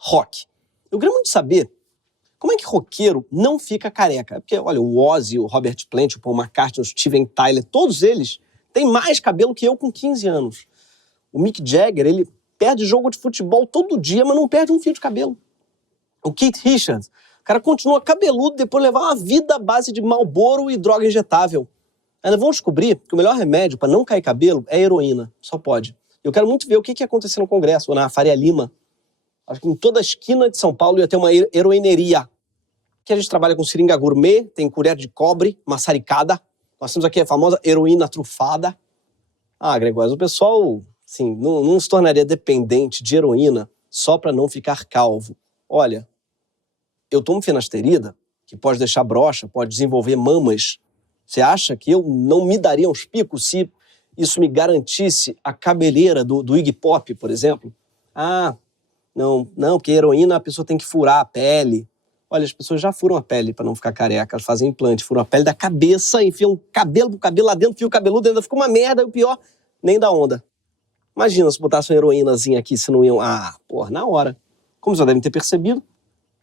rock. Eu queria muito saber como é que roqueiro não fica careca. Porque, olha, o Ozzy, o Robert Plant, o Paul McCartney, o Steven Tyler, todos eles têm mais cabelo que eu com 15 anos. O Mick Jagger, ele perde jogo de futebol todo dia, mas não perde um fio de cabelo. O Keith Richards, o cara continua cabeludo depois de levar uma vida à base de Marlboro e droga injetável. Ainda vão descobrir que o melhor remédio para não cair cabelo é a heroína. Só pode. Eu quero muito ver o que ia acontecer no Congresso, ou na Faria Lima. Acho que em toda a esquina de São Paulo ia ter uma heroineria. Aqui a gente trabalha com seringa gourmet, tem colher de cobre, maçaricada. Nós temos aqui a famosa heroína trufada. Ah, Gregório, o pessoal assim, não se tornaria dependente de heroína só para não ficar calvo. Olha, eu tomo finasterida, que pode deixar broxa, pode desenvolver mamas. Você acha que eu não me daria uns picos se isso me garantisse a cabeleira do Iggy Pop, por exemplo? Ah, não, porque heroína a pessoa tem que furar a pele. Olha, as pessoas já furam a pele para não ficar careca, elas fazem implante, furam a pele da cabeça, enfiam cabelo pro cabelo lá dentro, fio cabeludo, ainda fica uma merda, e o pior, nem dá onda. Imagina se botasse uma heroínazinha aqui, se não iam... Ah, porra, na hora. Como vocês já devem ter percebido,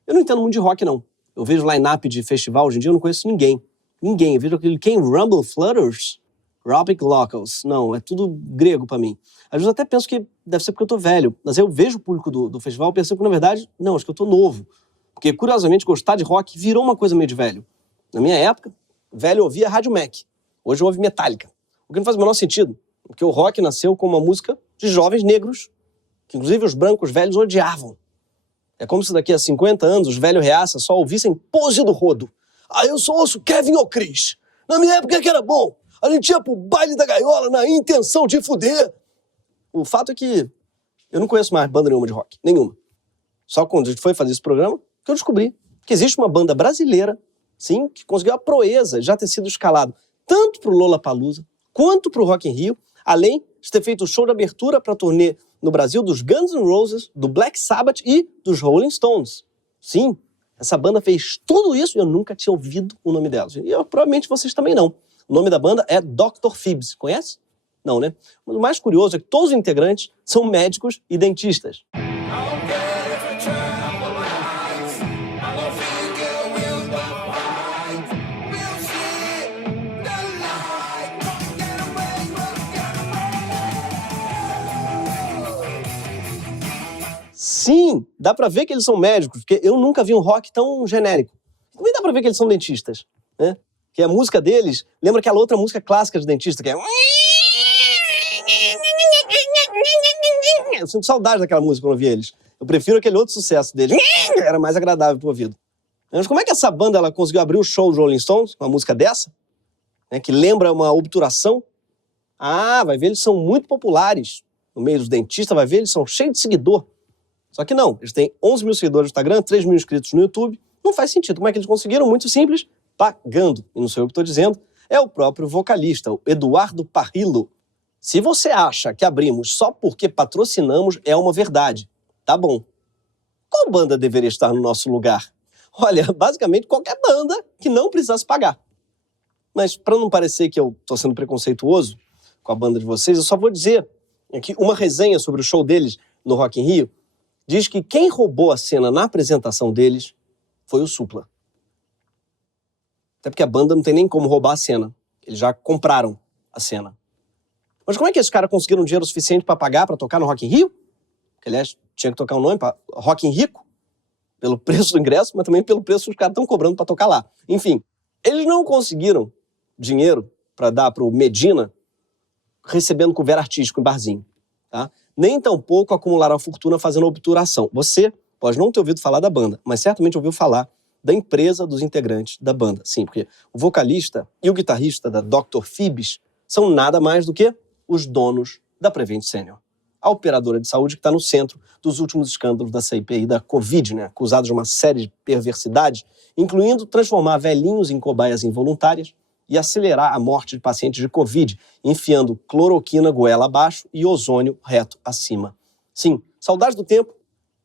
eu não entendo muito de rock, não. Eu vejo line-up de festival, hoje em dia eu não conheço ninguém. Ninguém. Eu vejo aquele Quem Rumble Flutters, Robic Locals. Não, é tudo grego pra mim. Às vezes eu até penso que deve ser porque eu tô velho. Mas eu vejo o público do festival e percebo que, na verdade, não, acho que eu tô novo. Porque, curiosamente, gostar de rock virou uma coisa meio de velho. Na minha época, velho ouvia Rádio Mac. Hoje eu ouvo Metallica. O que não faz o menor sentido. Porque o rock nasceu como uma música de jovens negros, que inclusive os brancos velhos odiavam. É como se daqui a 50 anos os velhos reaças só ouvissem Pose do Rodo. Ah, eu só ouço Kevin ou Chris. Na minha época que era bom. A gente ia pro baile da gaiola na intenção de fuder. O fato é que eu não conheço mais banda nenhuma de rock. Nenhuma. Só quando a gente foi fazer esse programa que eu descobri que existe uma banda brasileira, sim, que conseguiu a proeza de já ter sido escalado tanto pro Lollapalooza quanto pro Rock in Rio, além de ter feito o show de abertura para a turnê no Brasil dos Guns N' Roses, do Black Sabbath e dos Rolling Stones. Sim, essa banda fez tudo isso e eu nunca tinha ouvido o nome delas. E provavelmente vocês também não. O nome da banda é Dr. Phibs. Conhece? Não, né? Mas o mais curioso é que todos os integrantes são médicos e dentistas. Sim, dá pra ver que eles são médicos, porque eu nunca vi um rock tão genérico. Também dá pra ver que eles são dentistas, né? Que a música deles lembra aquela outra música clássica de dentista, que é... Eu sinto saudade daquela música quando eu vi eles. Eu prefiro aquele outro sucesso deles. Era mais agradável pro ouvido. Mas como é que essa banda ela conseguiu abrir o show dos Rolling Stones com uma música dessa? Né, que lembra uma obturação? Ah, vai ver, eles são muito populares. No meio dos dentistas, vai ver, eles são cheios de seguidor. Só que não, eles têm 11 mil seguidores no Instagram, 3 mil inscritos no YouTube. Não faz sentido. Como é que eles conseguiram? Muito simples, pagando. E não sei o que estou dizendo, é o próprio vocalista, o Eduardo Parrillo. Se você acha que abrimos só porque patrocinamos, é uma verdade. Tá bom. Qual banda deveria estar no nosso lugar? Olha, basicamente qualquer banda que não precisasse pagar. Mas para não parecer que eu estou sendo preconceituoso com a banda de vocês, eu só vou dizer que uma resenha sobre o show deles no Rock in Rio diz que quem roubou a cena na apresentação deles foi o Supla. Até porque a banda não tem nem como roubar a cena. Eles já compraram a cena. Mas como é que esses caras conseguiram dinheiro suficiente para pagar para tocar no Rock in Rio? Que, aliás, tinha que tocar um nome para Rock in Rico, pelo preço do ingresso, mas também pelo preço que os caras estão cobrando para tocar lá. Enfim, eles não conseguiram dinheiro para dar para o Medina recebendo cover artístico em barzinho, tá? Nem tampouco acumularam a fortuna fazendo obturação. Você pode não ter ouvido falar da banda, mas certamente ouviu falar da empresa dos integrantes da banda. Sim, porque o vocalista e o guitarrista da Dr. Phibs são nada mais do que os donos da Prevent Senior, a operadora de saúde que está no centro dos últimos escândalos da CPI da Covid, né? Acusados de uma série de perversidades, incluindo transformar velhinhos em cobaias involuntárias e acelerar a morte de pacientes de Covid, enfiando cloroquina goela abaixo e ozônio reto acima. Sim, saudade do tempo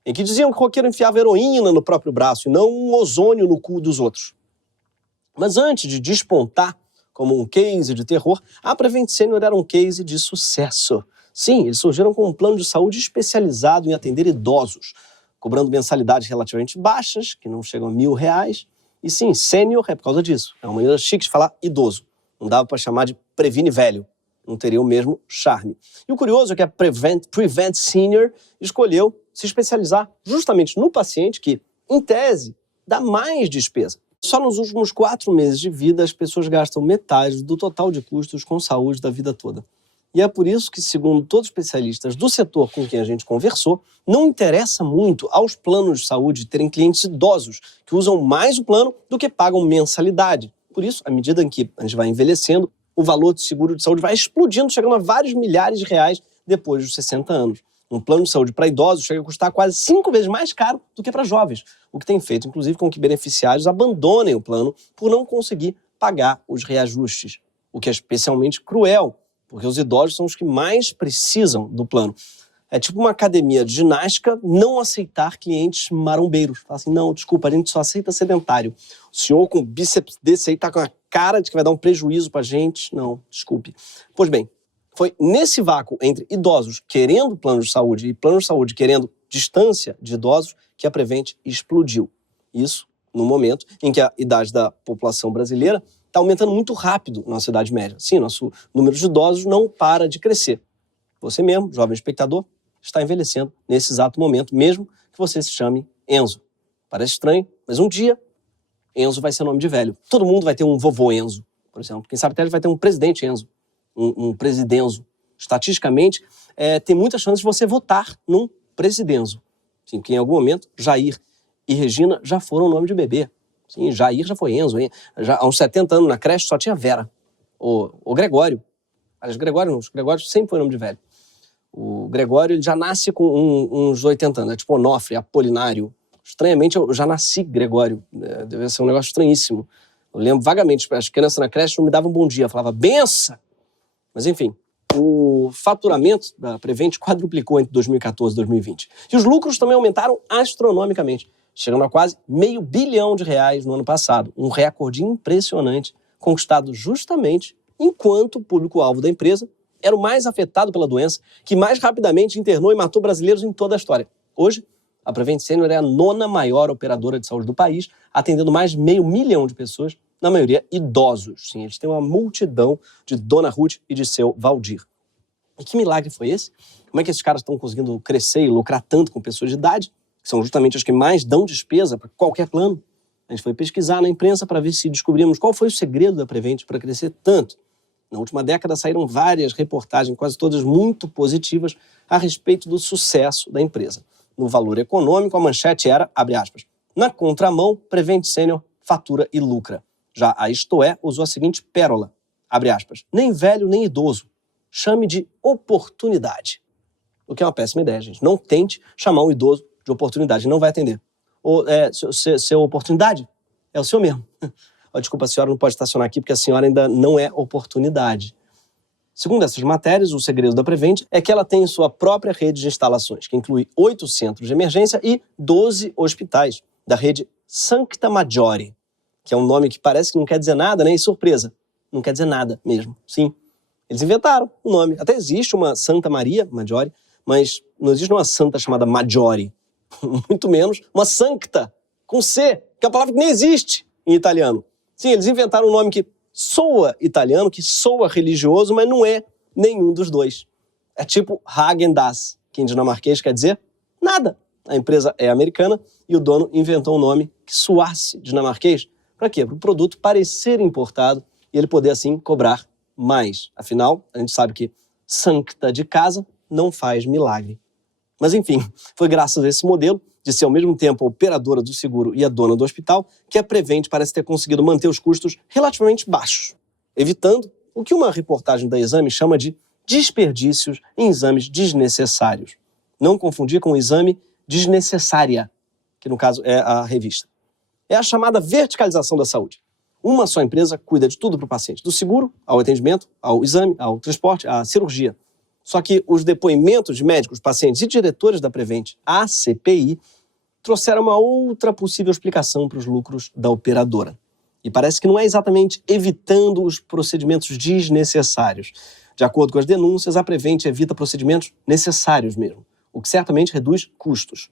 em que diziam que o roqueiro enfiava heroína no próprio braço e não um ozônio no cu dos outros. Mas antes de despontar como um case de terror, a Prevent Senior era um case de sucesso. Sim, eles surgiram com um plano de saúde especializado em atender idosos, cobrando mensalidades relativamente baixas, que não chegam a R$1.000. E sim, sênior é por causa disso. É uma maneira chique de falar idoso. Não dava para chamar de Previne Velho. Não teria o mesmo charme. E o curioso é que a Prevent Senior escolheu se especializar justamente no paciente que, em tese, dá mais despesa. Só nos últimos 4 meses de vida, as pessoas gastam metade do total de custos com saúde da vida toda. E é por isso que, segundo todos os especialistas do setor com quem a gente conversou, não interessa muito aos planos de saúde terem clientes idosos que usam mais o plano do que pagam mensalidade. Por isso, à medida em que a gente vai envelhecendo, o valor de seguro de saúde vai explodindo, chegando a vários milhares de reais depois dos 60 anos. Um plano de saúde para idosos chega a custar quase 5 vezes mais caro do que para jovens, o que tem feito, inclusive, com que beneficiários abandonem o plano por não conseguir pagar os reajustes, o que é especialmente cruel, porque os idosos são os que mais precisam do plano. É tipo uma academia de ginástica não aceitar clientes marombeiros. Fala assim, não, desculpa, a gente só aceita sedentário. O senhor com bíceps desse aí tá com a cara de que vai dar um prejuízo pra gente. Não, desculpe. Pois bem, foi nesse vácuo entre idosos querendo plano de saúde e plano de saúde querendo distância de idosos que a Prevent explodiu. Isso no momento em que a idade da população brasileira está aumentando muito rápido na nossa idade média. Sim, nosso número de idosos não para de crescer. Você mesmo, jovem espectador, está envelhecendo nesse exato momento, mesmo que você se chame Enzo. Parece estranho, mas um dia Enzo vai ser nome de velho. Todo mundo vai ter um vovô Enzo, por exemplo. Quem sabe até vai ter um presidente Enzo, um presidenzo. Estatisticamente, tem muita chance de você votar num presidenzo. Sim, porque em algum momento Jair e Regina já foram nome de bebê. Sim, Jair já foi Enzo, hein? Já, há uns 70 anos na creche só tinha Vera. O Gregório. Aliás, Gregório sempre foi nome de velho. O Gregório ele já nasce com uns 80 anos, é tipo Onofre, Apolinário. Estranhamente, eu já nasci Gregório. Deve ser um negócio estranhíssimo. Eu lembro vagamente, as crianças na creche não me davam bom dia, falava benção. Mas enfim, o faturamento da Prevent quadruplicou entre 2014 e 2020. E os lucros também aumentaram astronomicamente, chegando a quase R$500 bilhão no ano passado. Um recorde impressionante, conquistado justamente enquanto o público-alvo da empresa era o mais afetado pela doença, que mais rapidamente internou e matou brasileiros em toda a história. Hoje, a Prevent Senior é a 9ª maior operadora de saúde do país, atendendo mais de 500 mil de pessoas, na maioria idosos. Sim, eles têm uma multidão de Dona Ruth e de seu Valdir. E que milagre foi esse? Como é que esses caras estão conseguindo crescer e lucrar tanto com pessoas de idade, que são justamente as que mais dão despesa para qualquer plano? A gente foi pesquisar na imprensa para ver se descobrimos qual foi o segredo da Prevent para crescer tanto. Na última década saíram várias reportagens, quase todas muito positivas, a respeito do sucesso da empresa. No valor econômico, a manchete era, abre aspas, na contramão, Prevent Senior fatura e lucra. Já a Isto É usou a seguinte pérola, abre aspas, nem velho nem idoso, chame de oportunidade. O que é uma péssima ideia, gente. Não tente chamar um idoso de oportunidade, não vai atender. Seu oportunidade? É o seu mesmo. Desculpa, a senhora não pode estacionar aqui porque a senhora ainda não é oportunidade. Segundo essas matérias, o segredo da Prevent é que ela tem sua própria rede de instalações, que inclui 8 centros de emergência e 12 hospitais, da rede Sancta Maggiore, que é um nome que parece que não quer dizer nada, né? E surpresa, não quer dizer nada mesmo. Sim, eles inventaram o nome. Até existe uma Santa Maria Maggiore, mas não existe uma santa chamada Maggiore. Muito menos uma Sancta, com C, que é uma palavra que nem existe em italiano. Sim, eles inventaram um nome que soa italiano, que soa religioso, mas não é nenhum dos dois. É tipo Häagen-Dazs, que em dinamarquês quer dizer nada. A empresa é americana e o dono inventou um nome que soasse dinamarquês. Para quê? Para o produto parecer importado e ele poder, assim, cobrar mais. Afinal, a gente sabe que sancta de casa não faz milagre. Mas, enfim, foi graças a esse modelo de ser ao mesmo tempo a operadora do seguro e a dona do hospital, que a Prevent parece ter conseguido manter os custos relativamente baixos, evitando o que uma reportagem da Exame chama de desperdícios em exames desnecessários. Não confundir com o exame desnecessária, que no caso é a revista. É a chamada verticalização da saúde. Uma só empresa cuida de tudo para o paciente, do seguro ao atendimento, ao exame, ao transporte, à cirurgia. Só que os depoimentos de médicos, pacientes e diretores da Prevent, a CPI, trouxeram uma outra possível explicação para os lucros da operadora. E parece que não é exatamente evitando os procedimentos desnecessários. De acordo com as denúncias, a Prevent evita procedimentos necessários mesmo, o que certamente reduz custos.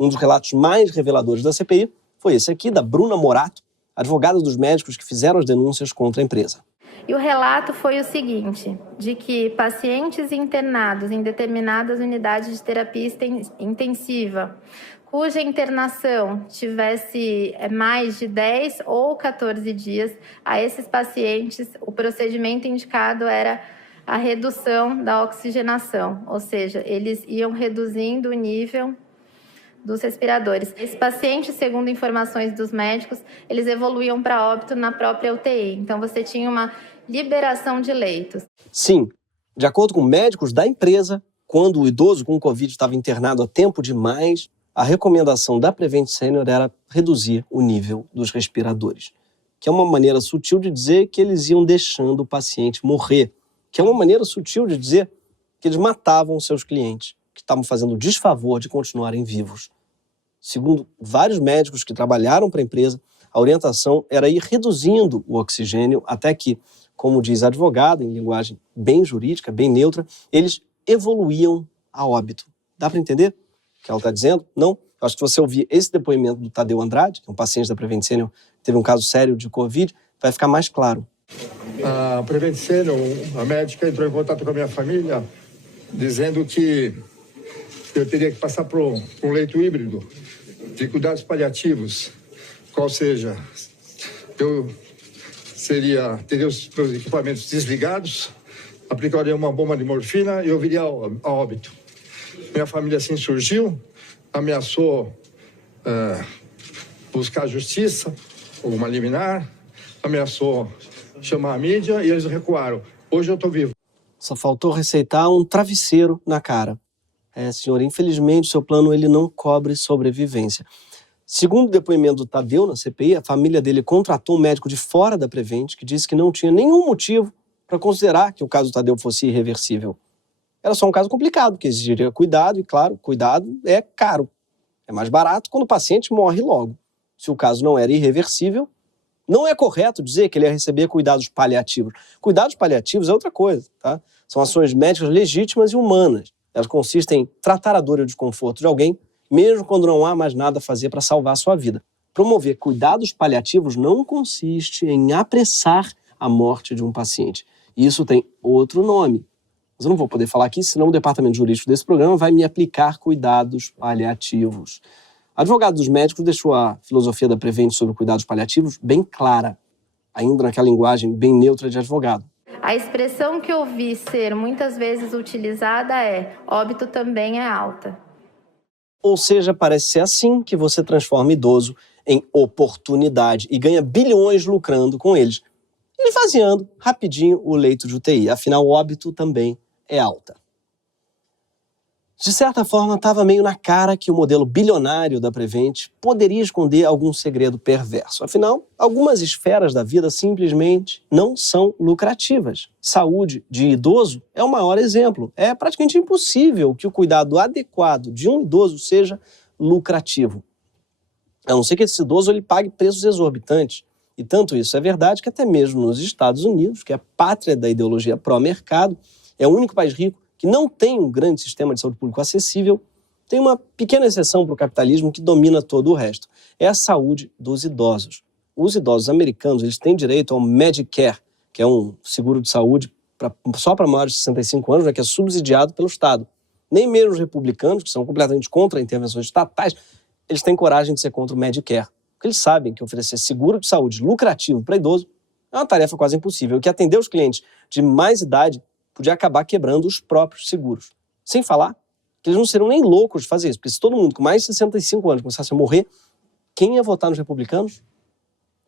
Um dos relatos mais reveladores da CPI foi esse aqui, da Bruna Morato, advogada dos médicos que fizeram as denúncias contra a empresa. E o relato foi o seguinte, de que pacientes internados em determinadas unidades de terapia intensiva, cuja internação tivesse mais de 10 ou 14 dias, a esses pacientes o procedimento indicado era a redução da oxigenação, ou seja, eles iam reduzindo o nível dos respiradores. Esses pacientes, segundo informações dos médicos, eles evoluíam para óbito na própria UTI. Então, você tinha uma liberação de leitos. Sim, de acordo com médicos da empresa, quando o idoso com Covid estava internado há tempo demais, a recomendação da Prevent Senior era reduzir o nível dos respiradores, que é uma maneira sutil de dizer que eles iam deixando o paciente morrer, que é uma maneira sutil de dizer que eles matavam seus clientes, que estavam fazendo o desfavor de continuarem vivos. Segundo vários médicos que trabalharam para a empresa, a orientação era ir reduzindo o oxigênio até que, como diz a advogada, em linguagem bem jurídica, bem neutra, eles evoluíam a óbito. Dá para entender o que ela está dizendo? Não? Eu acho que se você ouvir esse depoimento do Tadeu Andrade, que é um paciente da Prevent Senior, que teve um caso sério de Covid, vai ficar mais claro. A Prevent Senior, a médica, entrou em contato com a minha família, dizendo que eu teria que passar por um leito híbrido de cuidados paliativos, qual seja, eu teria os meus equipamentos desligados, aplicaria uma bomba de morfina e eu viria a óbito. Minha família assim surgiu, ameaçou buscar a justiça, uma liminar, ameaçou chamar a mídia e eles recuaram. Hoje eu estou vivo. Só faltou receitar um travesseiro na cara. Senhor, infelizmente o seu plano ele não cobre sobrevivência. Segundo o depoimento do Tadeu na CPI, a família dele contratou um médico de fora da Prevent que disse que não tinha nenhum motivo para considerar que o caso do Tadeu fosse irreversível. Era só um caso complicado, que exigiria cuidado, e claro, cuidado é caro. É mais barato quando o paciente morre logo. Se o caso não era irreversível, não é correto dizer que ele ia receber cuidados paliativos. Cuidados paliativos é outra coisa, tá? São ações médicas legítimas e humanas. Elas consistem em tratar a dor e o desconforto de alguém, mesmo quando não há mais nada a fazer para salvar a sua vida. Promover cuidados paliativos não consiste em apressar a morte de um paciente. Isso tem outro nome. Mas eu não vou poder falar aqui, senão o departamento jurídico desse programa vai me aplicar cuidados paliativos. A advogada dos médicos deixou a filosofia da Prevent sobre cuidados paliativos bem clara, ainda naquela linguagem bem neutra de advogado. A expressão que eu vi ser muitas vezes utilizada é óbito também é alta. Ou seja, parece ser assim que você transforma idoso em oportunidade e ganha bilhões lucrando com eles, esvaziando rapidinho o leito de UTI. Afinal, o óbito também é alta. De certa forma, estava meio na cara que o modelo bilionário da Prevent poderia esconder algum segredo perverso. Afinal, algumas esferas da vida simplesmente não são lucrativas. Saúde de idoso é o maior exemplo. É praticamente impossível que o cuidado adequado de um idoso seja lucrativo. A não ser que esse idoso ele pague preços exorbitantes. E tanto isso é verdade que até mesmo nos Estados Unidos, que é a pátria da ideologia pró-mercado, é o único país rico que não tem um grande sistema de saúde público acessível, tem uma pequena exceção para o capitalismo que domina todo o resto. É a saúde dos idosos. Os idosos americanos eles têm direito ao Medicare, que é um seguro de saúde só para maiores de 65 anos, né, que é subsidiado pelo Estado. Nem mesmo os republicanos, que são completamente contra intervenções estatais, eles têm coragem de ser contra o Medicare. Porque eles sabem que oferecer seguro de saúde lucrativo para idoso é uma tarefa quase impossível, e que atender os clientes de mais idade podia acabar quebrando os próprios seguros. Sem falar que eles não serão nem loucos de fazer isso, porque se todo mundo com mais de 65 anos começasse a morrer, quem ia votar nos republicanos?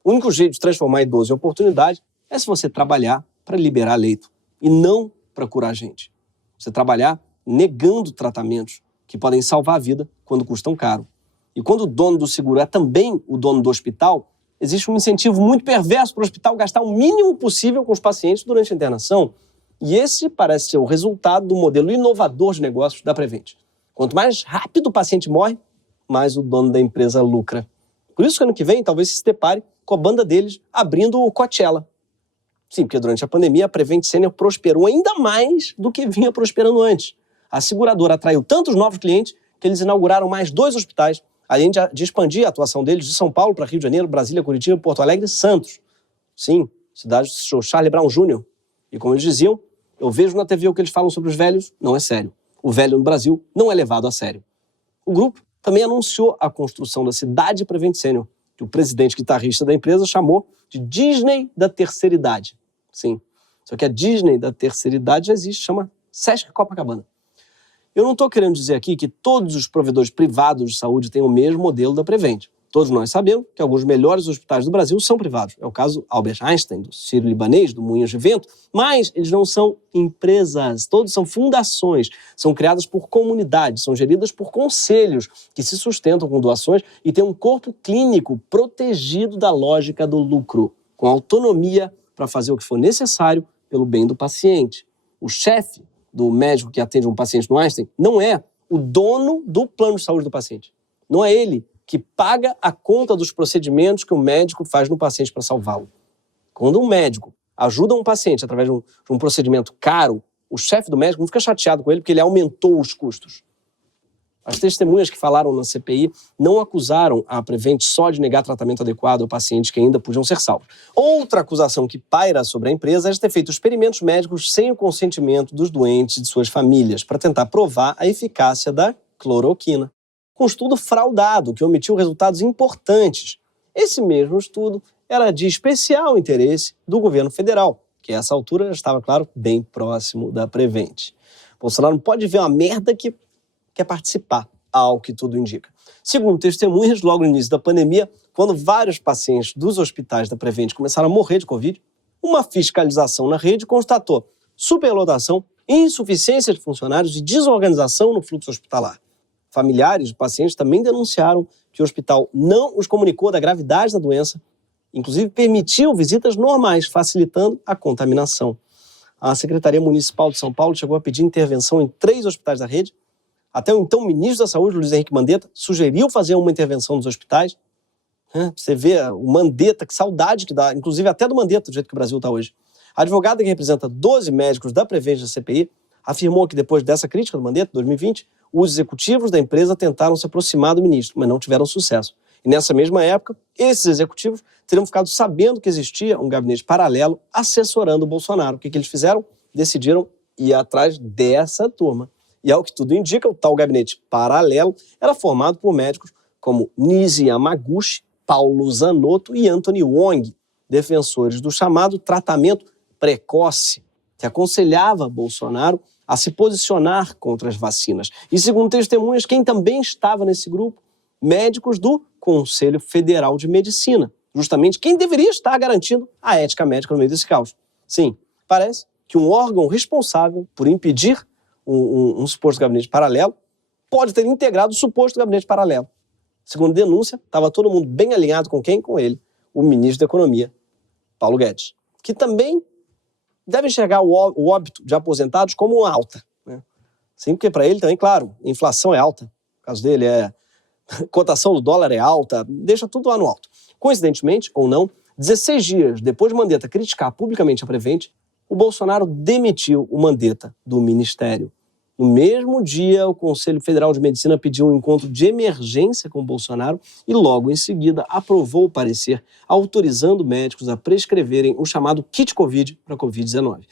O único jeito de transformar idoso em oportunidade é se você trabalhar para liberar leito e não para curar gente. Você trabalhar negando tratamentos que podem salvar a vida quando custam caro. E quando o dono do seguro é também o dono do hospital, existe um incentivo muito perverso para o hospital gastar o mínimo possível com os pacientes durante a internação. E esse parece ser o resultado do modelo inovador de negócios da Prevent. Quanto mais rápido o paciente morre, mais o dono da empresa lucra. Por isso que ano que vem talvez se depare com a banda deles abrindo o Coachella. Sim, porque durante a pandemia a Prevent Senior prosperou ainda mais do que vinha prosperando antes. A seguradora atraiu tantos novos clientes que eles inauguraram mais 2 hospitais, além de expandir a atuação deles de São Paulo para Rio de Janeiro, Brasília, Curitiba, Porto Alegre e Santos. Sim, cidade do senhor Charlie Brown Jr. E como eles diziam, eu vejo na TV o que eles falam sobre os velhos, não é sério. O velho no Brasil não é levado a sério. O grupo também anunciou a construção da cidade Prevent Senior, que o presidente guitarrista da empresa chamou de Disney da terceira idade. Sim, só que a Disney da terceira idade já existe, chama Sesc Copacabana. Eu não estou querendo dizer aqui que todos os provedores privados de saúde têm o mesmo modelo da Prevent. Todos nós sabemos que alguns melhores hospitais do Brasil são privados. É o caso Albert Einstein, do Sírio-Libanês, do Moinhos de Vento, mas eles não são empresas, todos são fundações, são criadas por comunidades, são geridas por conselhos que se sustentam com doações e têm um corpo clínico protegido da lógica do lucro, com autonomia para fazer o que for necessário pelo bem do paciente. O chefe do médico que atende um paciente no Einstein não é o dono do plano de saúde do paciente. Não é ele que paga a conta dos procedimentos que o médico faz no paciente para salvá-lo. Quando um médico ajuda um paciente através de um procedimento caro, o chefe do médico não fica chateado com ele porque ele aumentou os custos. As testemunhas que falaram na CPI não acusaram a Prevent só de negar tratamento adequado a pacientes que ainda podiam ser salvos. Outra acusação que paira sobre a empresa é de ter feito experimentos médicos sem o consentimento dos doentes e de suas famílias para tentar provar a eficácia da cloroquina. Com um estudo fraudado que omitiu resultados importantes. Esse mesmo estudo era de especial interesse do governo federal, que a essa altura já estava, claro, bem próximo da Prevent. Bolsonaro não pode ver uma merda que quer participar, ao que tudo indica. Segundo testemunhas, logo no início da pandemia, quando vários pacientes dos hospitais da Prevent começaram a morrer de Covid, uma fiscalização na rede constatou superlotação, insuficiência de funcionários e desorganização no fluxo hospitalar. Familiares de pacientes também denunciaram que o hospital não os comunicou da gravidade da doença, inclusive permitiu visitas normais, facilitando a contaminação. A Secretaria Municipal de São Paulo chegou a pedir intervenção em 3 hospitais da rede. Até o então ministro da Saúde, Luiz Henrique Mandetta, sugeriu fazer uma intervenção nos hospitais. Você vê o Mandetta, que saudade que dá, inclusive até do Mandetta, do jeito que o Brasil está hoje. A advogada que representa 12 médicos da Prevent da CPI afirmou que depois dessa crítica do Mandetta, em 2020, os executivos da empresa tentaram se aproximar do ministro, mas não tiveram sucesso. E nessa mesma época, esses executivos teriam ficado sabendo que existia um gabinete paralelo assessorando o Bolsonaro. O que eles fizeram? Decidiram ir atrás dessa turma. E ao que tudo indica, o tal gabinete paralelo era formado por médicos como Nisi Yamaguchi, Paulo Zanotto e Anthony Wong, defensores do chamado tratamento precoce, que aconselhava Bolsonaro a se posicionar contra as vacinas. E segundo testemunhas, quem também estava nesse grupo? Médicos do Conselho Federal de Medicina, justamente quem deveria estar garantindo a ética médica no meio desse caos. Sim, parece que um órgão responsável por impedir um suposto gabinete paralelo pode ter integrado o suposto gabinete paralelo. Segundo denúncia, estava todo mundo bem alinhado com quem? Com ele, o ministro da Economia, Paulo Guedes, que também deve enxergar o óbito de aposentados como uma alta. Né? Sim, porque para ele também, claro, a inflação é alta. No caso dele, a cotação do dólar é alta, deixa tudo lá no alto. Coincidentemente, ou não, 16 dias depois de Mandetta criticar publicamente a Prevent, o Bolsonaro demitiu o Mandetta do ministério. No mesmo dia, o Conselho Federal de Medicina pediu um encontro de emergência com o Bolsonaro e logo em seguida aprovou o parecer autorizando médicos a prescreverem o chamado kit Covid para a Covid-19.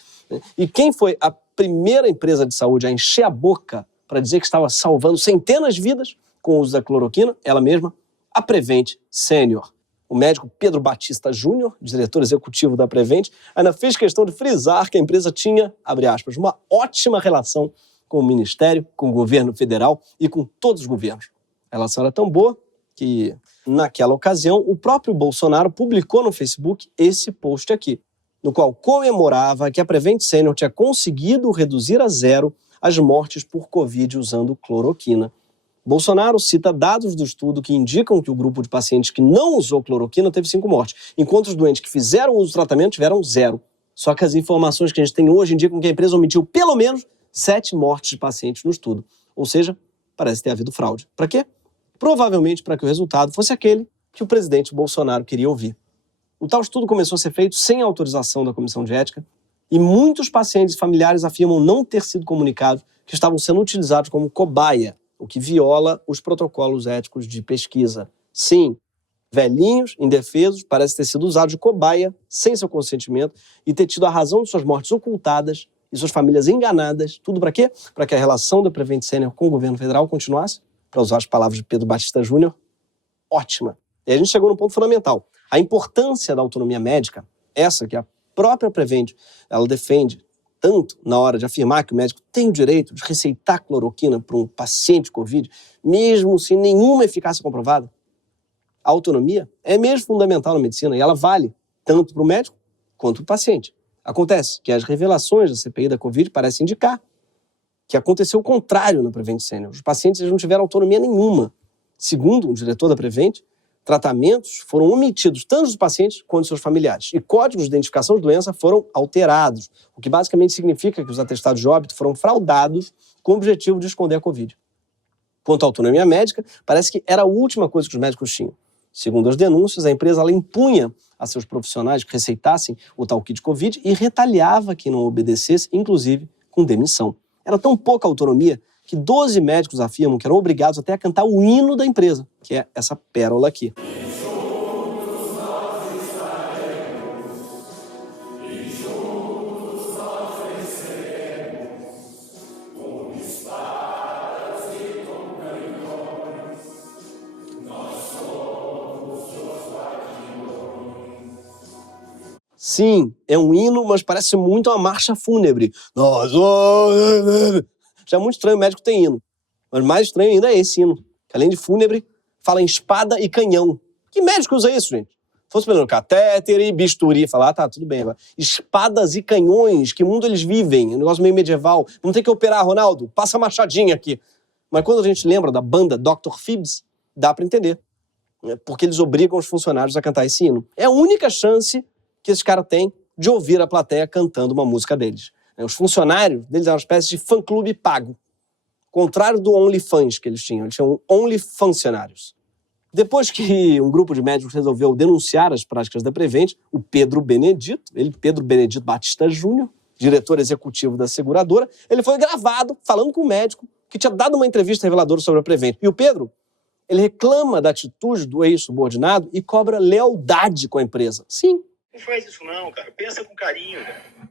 E quem foi a primeira empresa de saúde a encher a boca para dizer que estava salvando centenas de vidas com o uso da cloroquina? Ela mesma, a Prevent Senior. O médico Pedro Batista Júnior, diretor executivo da Prevent, ainda fez questão de frisar que a empresa tinha, abre aspas, uma ótima relação com o Ministério, com o governo federal e com todos os governos. A relação era tão boa que, naquela ocasião, o próprio Bolsonaro publicou no Facebook esse post aqui, no qual comemorava que a Prevent Senior tinha conseguido reduzir a 0 as mortes por Covid usando cloroquina. Bolsonaro cita dados do estudo que indicam que o grupo de pacientes que não usou cloroquina teve 5 mortes, enquanto os doentes que fizeram uso do tratamento tiveram 0. Só que as informações que a gente tem hoje indicam que a empresa omitiu pelo menos 7 mortes de pacientes no estudo. Ou seja, parece ter havido fraude. Para quê? Provavelmente para que o resultado fosse aquele que o presidente Bolsonaro queria ouvir. O tal estudo começou a ser feito sem autorização da Comissão de Ética e muitos pacientes e familiares afirmam não ter sido comunicados que estavam sendo utilizados como cobaia o que viola os protocolos éticos de pesquisa. Sim, velhinhos, indefesos, parecem ter sido usados de cobaia, sem seu consentimento, e ter tido a razão de suas mortes ocultadas e suas famílias enganadas. Tudo para quê? Para que a relação da Prevent Senior com o governo federal continuasse, para usar as palavras de Pedro Batista Júnior, ótima. E a gente chegou num ponto fundamental. A importância da autonomia médica, essa que a própria Prevent, ela defende tanto na hora de afirmar que o médico tem o direito de receitar cloroquina para um paciente Covid, mesmo sem nenhuma eficácia comprovada. A autonomia é mesmo fundamental na medicina e ela vale tanto para o médico quanto para o paciente. Acontece que as revelações da CPI da Covid parecem indicar que aconteceu o contrário na Prevent Senior. Os pacientes não tiveram autonomia nenhuma. Segundo o diretor da Prevent, tratamentos foram omitidos tanto dos pacientes quanto dos seus familiares. E códigos de identificação de doença foram alterados, o que basicamente significa que os atestados de óbito foram fraudados com o objetivo de esconder a Covid. Quanto à autonomia médica, parece que era a última coisa que os médicos tinham. Segundo as denúncias, a empresa ela impunha a seus profissionais que receitassem o tal kit Covid e retaliava quem não obedecesse, inclusive com demissão. Era tão pouca autonomia que 12 médicos afirmam que eram obrigados até a cantar o hino da empresa, que é essa pérola aqui. Sim, é um hino, mas parece muito uma marcha fúnebre. Já é muito estranho o médico ter hino. Mas mais estranho ainda é esse hino, que além de fúnebre, fala em espada e canhão. Que médico usa isso, gente? Se fosse pelo catéter e bisturi, falar, tá, tudo bem. Agora. Espadas e canhões, que mundo eles vivem? Um negócio meio medieval. Vamos ter que operar, Ronaldo? Passa a machadinha aqui. Mas quando a gente lembra da banda Dr. Phibbs, dá pra entender. Porque eles obrigam os funcionários a cantar esse hino. É a única chance que esses caras têm de ouvir a plateia cantando uma música deles. Os funcionários deles eram uma espécie de fã-clube pago. Contrário do OnlyFans que eles tinham OnlyFuncionários. Depois que um grupo de médicos resolveu denunciar as práticas da Prevent, o Pedro Benedito Batista Júnior, diretor executivo da seguradora, ele foi gravado falando com o médico que tinha dado uma entrevista reveladora sobre a Prevent. E o Pedro, ele reclama da atitude do ex-subordinado e cobra lealdade com a empresa. Sim. Não faz isso não, cara. Pensa com carinho, cara.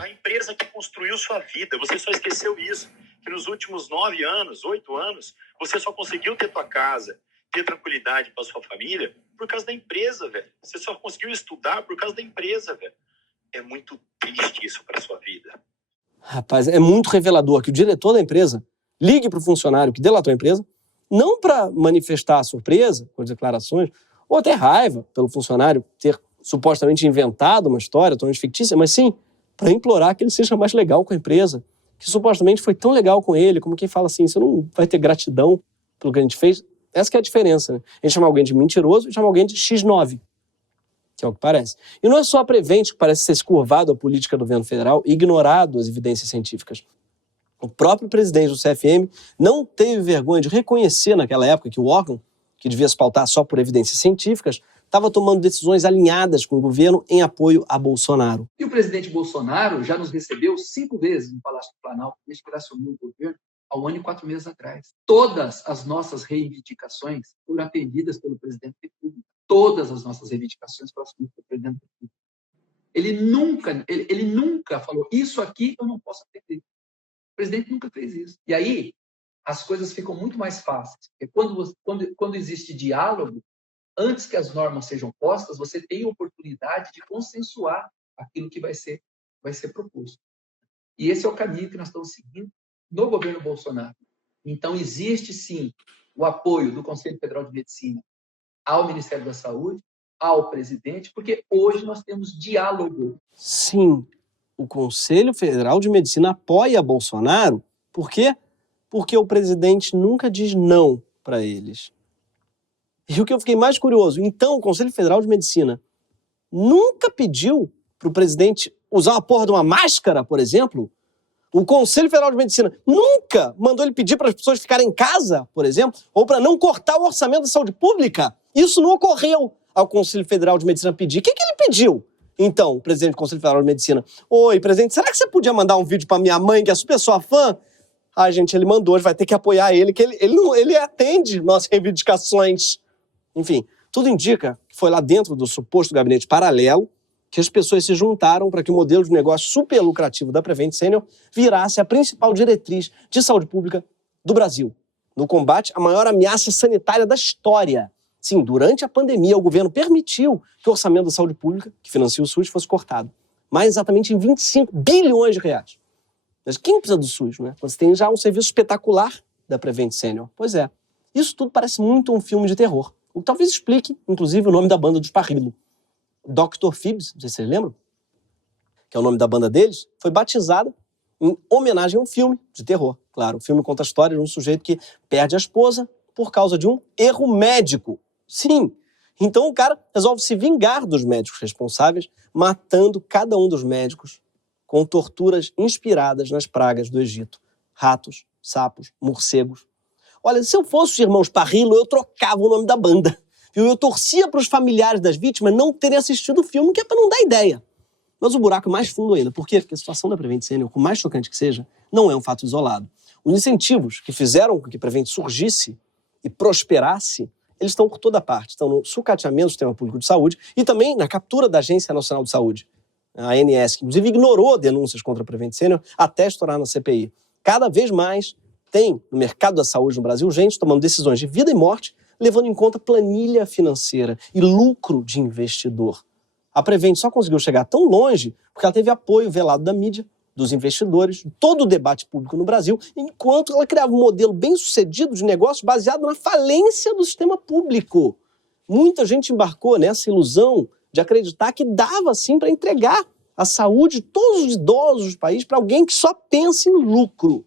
A empresa que construiu sua vida, você só esqueceu isso. Que nos últimos 9 anos, 8 anos, você só conseguiu ter tua casa, ter tranquilidade para sua família por causa da empresa, velho. Você só conseguiu estudar por causa da empresa, velho. É muito triste isso para sua vida. Rapaz, é muito revelador que o diretor da empresa ligue para o funcionário que delatou a empresa, não para manifestar a surpresa com as declarações, ou até raiva pelo funcionário ter supostamente inventado uma história totalmente fictícia, mas sim para implorar que ele seja mais legal com a empresa, que supostamente foi tão legal com ele, como quem fala assim, você não vai ter gratidão pelo que a gente fez. Essa que é a diferença, né? A gente chama alguém de mentiroso e chama alguém de X9, que é o que parece. E não é só a Prevent que parece ser curvado à política do governo federal e ignorado as evidências científicas. O próprio presidente do CFM não teve vergonha de reconhecer naquela época que o órgão, que devia se pautar só por evidências científicas, estava tomando decisões alinhadas com o governo em apoio a Bolsonaro. E o presidente Bolsonaro já nos recebeu 5 vezes no Palácio do Planalto, desde que ele assumiu o governo, há 1 ano e 4 meses atrás. Todas as nossas reivindicações foram atendidas pelo presidente da República. Todas as nossas reivindicações foram atendidas pelo presidente da República. Ele nunca falou, isso aqui eu não posso atender. O presidente nunca fez isso. E aí, as coisas ficam muito mais fáceis. Porque quando existe diálogo, antes que as normas sejam postas, você tem a oportunidade de consensuar aquilo que vai ser proposto. E esse é o caminho que nós estamos seguindo no governo Bolsonaro. Então, existe, sim, o apoio do Conselho Federal de Medicina ao Ministério da Saúde, ao presidente, porque hoje nós temos diálogo. Sim, o Conselho Federal de Medicina apoia Bolsonaro. Por quê? Porque o presidente nunca diz não para eles. E o que eu fiquei mais curioso, então o Conselho Federal de Medicina nunca pediu para o presidente usar uma porra de uma máscara, por exemplo? O Conselho Federal de Medicina nunca mandou ele pedir para as pessoas ficarem em casa, por exemplo, ou para não cortar o orçamento da saúde pública? Isso não ocorreu ao Conselho Federal de Medicina pedir. O que ele pediu? Então, o presidente do Conselho Federal de Medicina, oi, presidente, será que você podia mandar um vídeo para minha mãe, que é super sua fã? gente, ele mandou, a gente vai ter que apoiar ele, que ele atende nossas reivindicações. Enfim, tudo indica que foi lá dentro do suposto gabinete paralelo que as pessoas se juntaram para que o modelo de negócio super lucrativo da Prevent Senior virasse a principal diretriz de saúde pública do Brasil, no combate à maior ameaça sanitária da história. Sim, durante a pandemia, o governo permitiu que o orçamento da saúde pública, que financia o SUS, fosse cortado. Mais exatamente em 25 bilhões de reais. Mas quem precisa do SUS, né? Quando você tem já um serviço espetacular da Prevent Senior. Pois é, isso tudo parece muito um filme de terror. O que talvez explique, inclusive, o nome da banda dos Parrillo. Dr. Phibs, não sei se vocês lembram, que é o nome da banda deles, foi batizada em homenagem a um filme de terror. Claro, o filme conta a história de um sujeito que perde a esposa por causa de um erro médico. Sim, então o cara resolve se vingar dos médicos responsáveis, matando cada um dos médicos com torturas inspiradas nas pragas do Egito. Ratos, sapos, morcegos. Olha, se eu fosse os irmãos Parrillo, eu trocava o nome da banda. Eu torcia para os familiares das vítimas não terem assistido o filme, que é para não dar ideia. Mas o buraco é mais fundo ainda. Por quê? Porque a situação da Prevent Senior, por mais chocante que seja, não é um fato isolado. Os incentivos que fizeram com que a Prevent surgisse e prosperasse, eles estão por toda parte. Estão no sucateamento do sistema público de saúde e também na captura da Agência Nacional de Saúde, a ANS, que inclusive ignorou denúncias contra a Prevent Senior até estourar na CPI. Cada vez mais tem no mercado da saúde no Brasil gente tomando decisões de vida e morte, levando em conta planilha financeira e lucro de investidor. A Prevent só conseguiu chegar tão longe porque ela teve apoio velado da mídia, dos investidores, de todo o debate público no Brasil, enquanto ela criava um modelo bem-sucedido de negócio baseado na falência do sistema público. Muita gente embarcou nessa ilusão de acreditar que dava, sim, para entregar a saúde de todos os idosos do país para alguém que só pensa em lucro.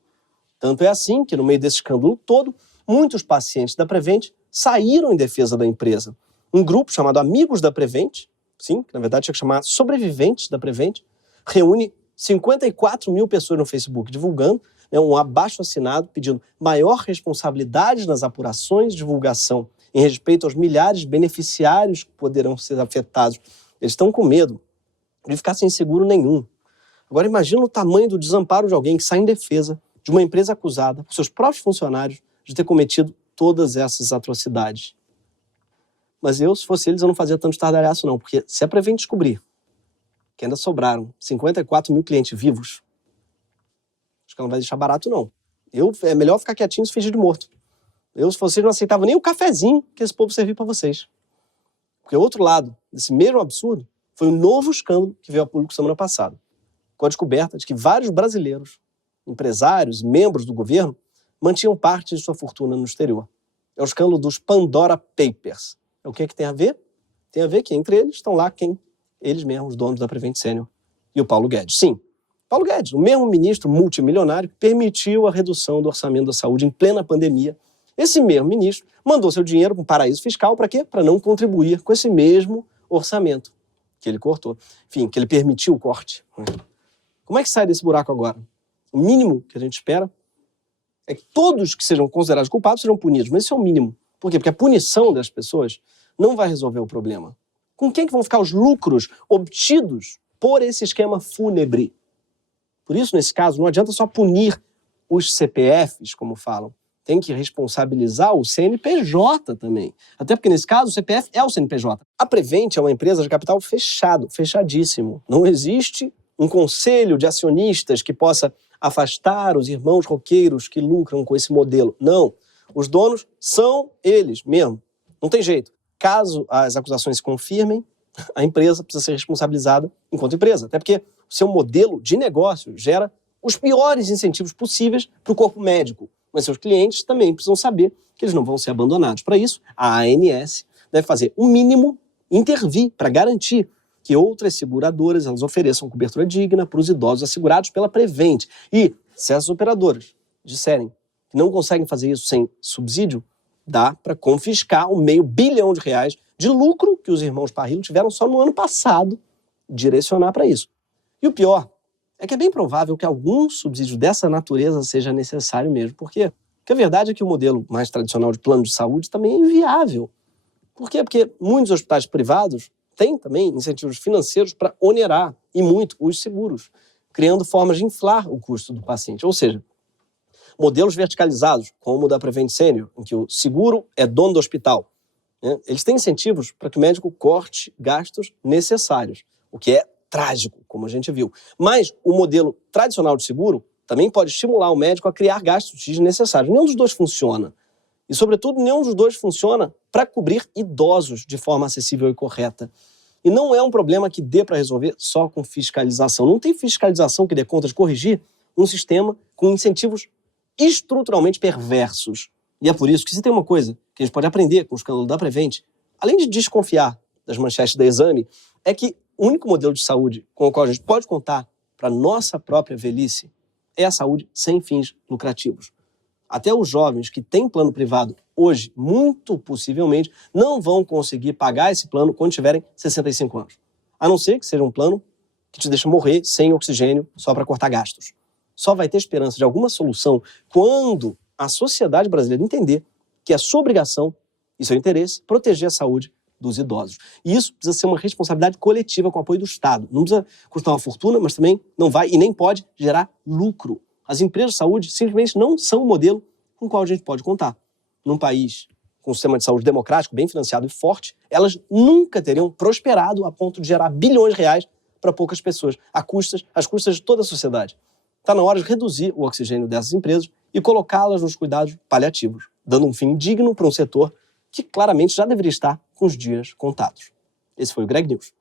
Tanto é assim que, no meio desse escândalo todo, muitos pacientes da Prevent saíram em defesa da empresa. Um grupo chamado Amigos da Prevent, sim, que na verdade tinha que chamar Sobreviventes da Prevent, reúne 54 mil pessoas no Facebook divulgando um abaixo-assinado pedindo maior responsabilidade nas apurações de divulgação em respeito aos milhares de beneficiários que poderão ser afetados. Eles estão com medo de ficar sem seguro nenhum. Agora imagina o tamanho do desamparo de alguém que sai em defesa de uma empresa acusada por seus próprios funcionários de ter cometido todas essas atrocidades. Mas eu, se fosse eles, eu não fazia tanto estardalhaço não, porque se a Prevent descobrir que ainda sobraram 54 mil clientes vivos, acho que ela não vai deixar barato não. É melhor ficar quietinho e se fingir de morto. Eu, se vocês, não aceitava nem o cafezinho que esse povo serviu para vocês. Porque o outro lado desse mesmo absurdo foi um novo escândalo que veio a público semana passada, com a descoberta de que vários brasileiros, empresários e membros do governo, mantinham parte de sua fortuna no exterior. É o escândalo dos Pandora Papers. O que tem a ver? Tem a ver que entre eles estão lá eles mesmos, os donos da Prevent Senior e o Paulo Guedes. Sim, Paulo Guedes, o mesmo ministro multimilionário que permitiu a redução do orçamento da saúde em plena pandemia. Esse mesmo ministro mandou seu dinheiro para um paraíso fiscal para quê? Para não contribuir com esse mesmo orçamento que ele cortou. Enfim, que ele permitiu o corte. Como é que sai desse buraco agora? O mínimo que a gente espera é que todos que sejam considerados culpados serão punidos, mas isso é o mínimo. Por quê? Porque a punição das pessoas não vai resolver o problema. Com quem que vão ficar os lucros obtidos por esse esquema fúnebre? Por isso, nesse caso, não adianta só punir os CPFs, como falam. Tem que responsabilizar o CNPJ também. Até porque, nesse caso, o CPF é o CNPJ. A Prevent é uma empresa de capital fechado, fechadíssimo. Não existe um conselho de acionistas que possa afastar os irmãos roqueiros que lucram com esse modelo. Não. Os donos são eles mesmo. Não tem jeito. Caso as acusações se confirmem, a empresa precisa ser responsabilizada enquanto empresa. Até porque o seu modelo de negócio gera os piores incentivos possíveis para o corpo médico. Mas seus clientes também precisam saber que eles não vão ser abandonados. Para isso, a ANS deve fazer o mínimo, intervir para garantir que outras seguradoras elas ofereçam cobertura digna para os idosos assegurados pela Prevent. E se essas operadoras disserem que não conseguem fazer isso sem subsídio, dá para confiscar R$500 bilhão de lucro que os irmãos Parrillo tiveram só no ano passado, direcionar para isso. E o pior é que é bem provável que algum subsídio dessa natureza seja necessário mesmo. Por quê? Porque a verdade é que o modelo mais tradicional de plano de saúde também é inviável. Por quê? Porque muitos hospitais privados têm também incentivos financeiros para onerar, e muito, os seguros, criando formas de inflar o custo do paciente. Ou seja, Modelos verticalizados, como o da Prevent Senior, em que o seguro é dono do hospital, né? Eles têm incentivos para que o médico corte gastos necessários, o que é trágico, como a gente viu. Mas o modelo tradicional de seguro também pode estimular o médico a criar gastos desnecessários. Nenhum dos dois funciona. E, sobretudo, nenhum dos dois funciona para cobrir idosos de forma acessível e correta. E não é um problema que dê para resolver só com fiscalização. Não tem fiscalização que dê conta de corrigir um sistema com incentivos estruturalmente perversos. E é por isso que, se tem uma coisa que a gente pode aprender com o escândalo da Prevent, além de desconfiar das manchetes da Exame, é que o único modelo de saúde com o qual a gente pode contar para a nossa própria velhice é a saúde sem fins lucrativos. Até os jovens que têm plano privado hoje, muito possivelmente, não vão conseguir pagar esse plano quando tiverem 65 anos. A não ser que seja um plano que te deixa morrer sem oxigênio só para cortar gastos. Só vai ter esperança de alguma solução quando a sociedade brasileira entender que é sua obrigação e seu interesse proteger a saúde dos idosos. E isso precisa ser uma responsabilidade coletiva com o apoio do Estado. Não precisa custar uma fortuna, mas também não vai e nem pode gerar lucro. As empresas de saúde simplesmente não são o modelo com o qual a gente pode contar. Num país com um sistema de saúde democrático, bem financiado e forte, elas nunca teriam prosperado a ponto de gerar bilhões de reais para poucas pessoas, às custas de toda a sociedade. Está na hora de reduzir o oxigênio dessas empresas e colocá-las nos cuidados paliativos, dando um fim digno para um setor que claramente já deveria estar com os dias contados. Esse foi o Greg News.